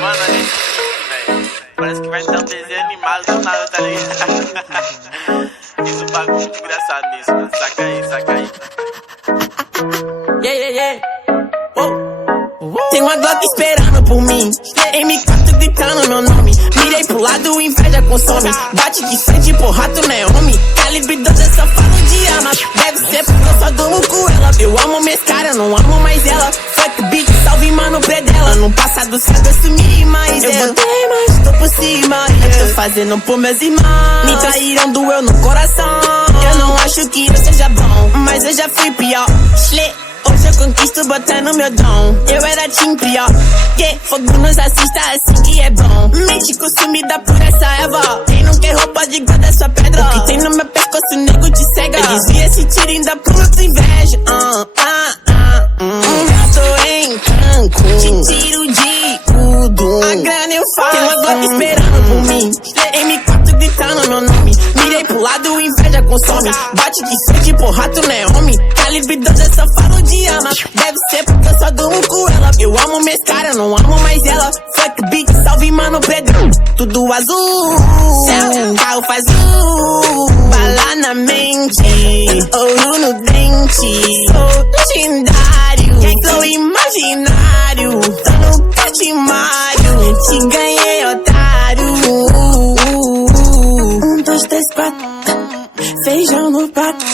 Mano, olha esse clipe, velho. Parece que vai ter um desenho animado do nada, tá ligado? Isso um bagulho muito engraçado nisso, mano. Saca aí, saca aí. Yeah, yeah, yeah. Tem uma Glock esperando por mim, M4 gritando meu nome. Mirei pro lado, inveja consome. Bate de frente, porra, tu não é homem. Calibre 12, só falo de arma. Deve ser porque eu só durmo com ela. Eu amo minhas caras, não amo mais ela. Fuck beat, salve mano, predela. No passado sabe eu sumi, mas eu voltei, mas tô por cima. Eu tô fazendo por meus irmãos. Me traíram, doeu no coração. Eu não acho que eu seja bom, mas eu já fui pior. Hoje eu conquisto botando meu dom. Eu era time pior. Fogo nos assista assim que é bom. Mente consumida por essa erva. Quem não quer roupa de guarda sua pedra. O que tem no meu pescoço, nego de cega. Eu desvia esse tiro ainda por outra inveja. Eu tô em Cancún, te tiro de tudo. A grana eu faço. Tem uma Glock esperando por mim, M4 gritando meu nome. Mirei pro lado, inveja consome. Bate de frente, porra, tu não é homem. Calibre 12, eu só falo de arma. Deve ser porque eu só durmo com ela. Eu amo minhas caras, não amo mais ela. Fuck beat, salve mano, Pedro. Tudo azul, carro faz bala na mente, ouro no dente. Sou legendário, sou imaginário. Tô no catimário, te ganhei, otário. 1, 2, 3, 4, feijão no prato.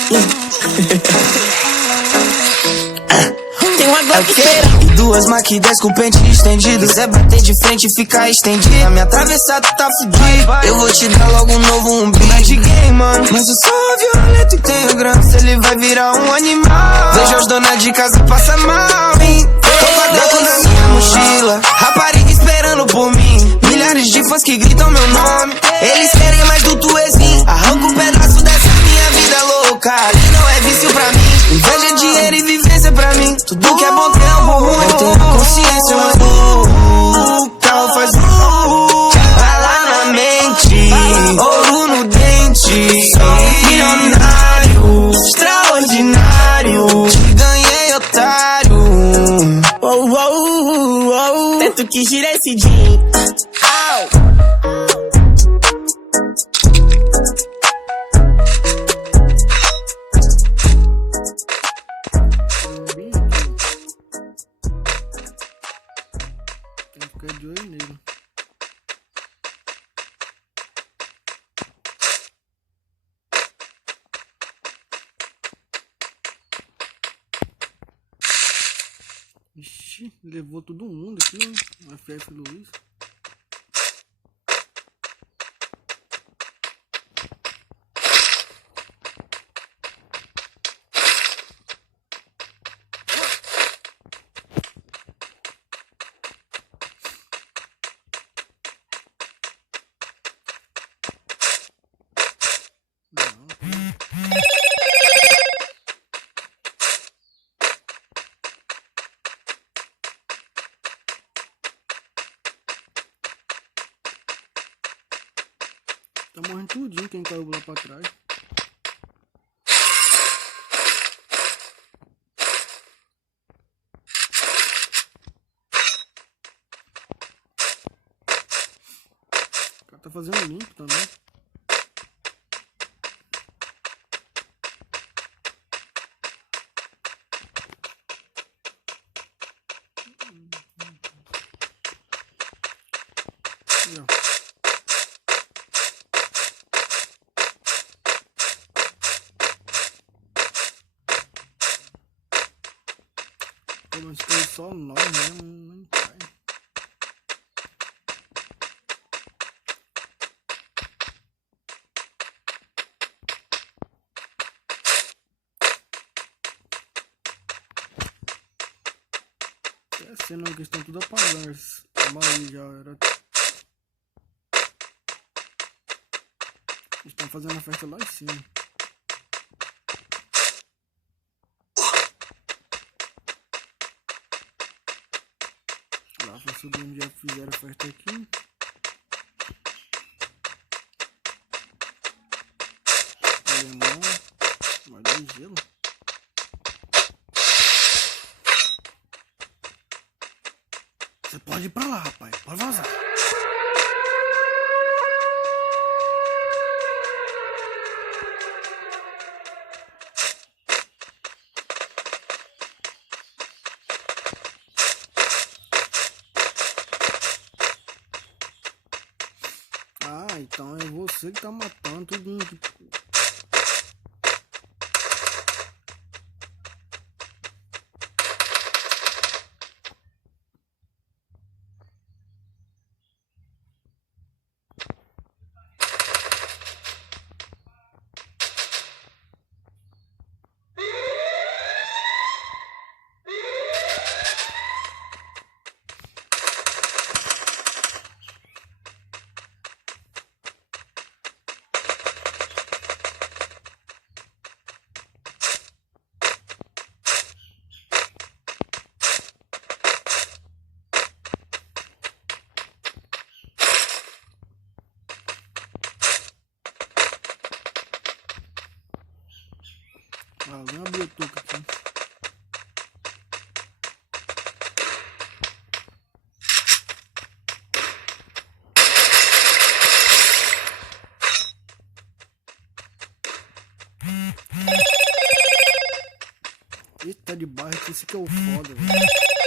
Tem uma Glock esperando. Duas Mach 10 com pente estendido. Se é bater de frente e ficar estendido, a minha atravessada tá fudida. Eu vou te dar logo um novo umbigo. Não é de game, mano, mas eu sou violento e tenho grana. Se ele vai virar um animal. Vejo as donas de casa passar mal. Tô quadrado na minha mochila, rapariga esperando por mim. Milhares de fãs que gritam meu nome. Eles querem mais do Tuezinho. Arranca um pedaço dessa minha vida louca. Ali não é vício pra mim. Inveja, dinheiro e vivência pra mim. Tudo que é bom tem algo ruim. Eu tenho consciência, mas carro faz bala na mente, ouro no dente. Sou milionário, extraordinário. Te ganhei, otário. Tanto que gira esse jean. Tem que ficar de olho nele. Ixi, levou todo mundo aqui, ó. A FF Luiz. Tá morrendo tudinho quem caiu lá pra trás. O cara tá fazendo limpo também. Aí, ó. Mas foi só nós, né? Não cai. É sendo que estão tudo apagados. A maioria já era. Estão fazendo a festa lá em cima. Lá foi subindo, já fizeram a festa aqui. Alemão, mais dois gelo. Você pode ir pra lá, rapaz. Pode vazar. Ah, então é você que tá matando todo mundo. Alguém abriu o toco aqui. Eita, de baixo, esse que é o foda, velho.